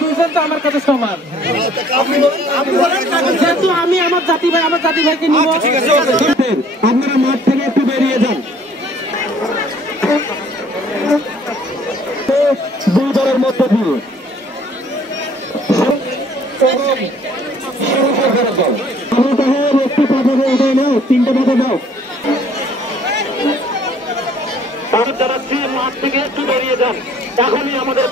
দুইজন তো আমার কাছে সমান, যেহেতু আমি আমার জাতি ভাইকে নিব। আপনারা মাঠ থেকে একটু বেরিয়ে যান। দুই দলের মধ্যে দিয়ে একটু পাঠাবে উঠে নাও, 3টে পাঠা দাও। জানাচ্ছি মাঠ থেকে একটু বেরিয়ে যান, তাহলে আমাদের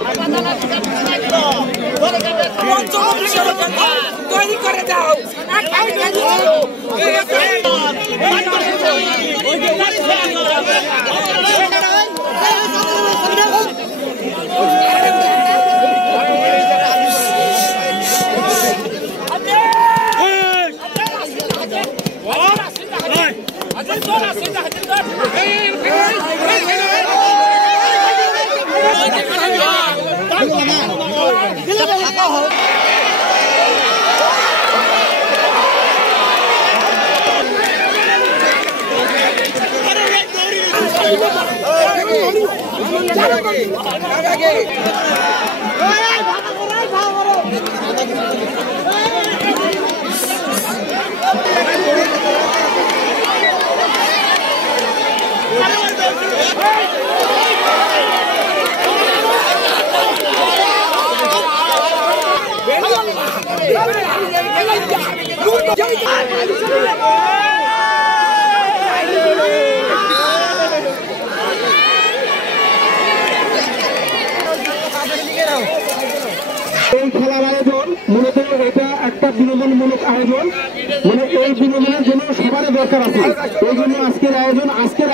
তৈরি করে দাও। এই খেলার আয়োজন মূলত এটা একটা বিনোদনমূলক আয়োজন, মানে এই বিনোদনের জন্য সবারই দরকার আছে। এই জন্য আজকের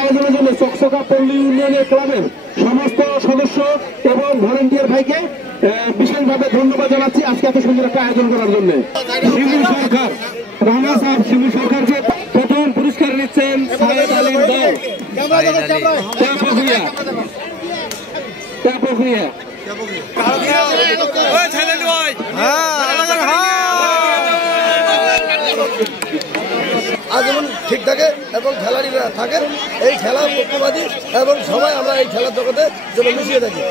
আয়োজনের জন্য চকচকা পল্লী উন্নয়নের ক্লাবের সমস্ত সদস্য এবং ভলেন্টিয়ার ভাইকে বিশেষভাবে ধন্যবাদ জানাচ্ছি আজকে এত সুন্দর একটা আয়োজন করার জন্য। শিমু সরকার, রানা সাহেব শিমু সরকার যে প্রথম পুরস্কার নিচ্ছেন সাহেদ আলীম দল, আজীবন ঠিক থাকে এবং খেলাড়িরা থাকে এই খেলার পক্ষপাতী এবং সবাই আমরা এই খেলার জগতে যেন মিশিয়ে থাকি।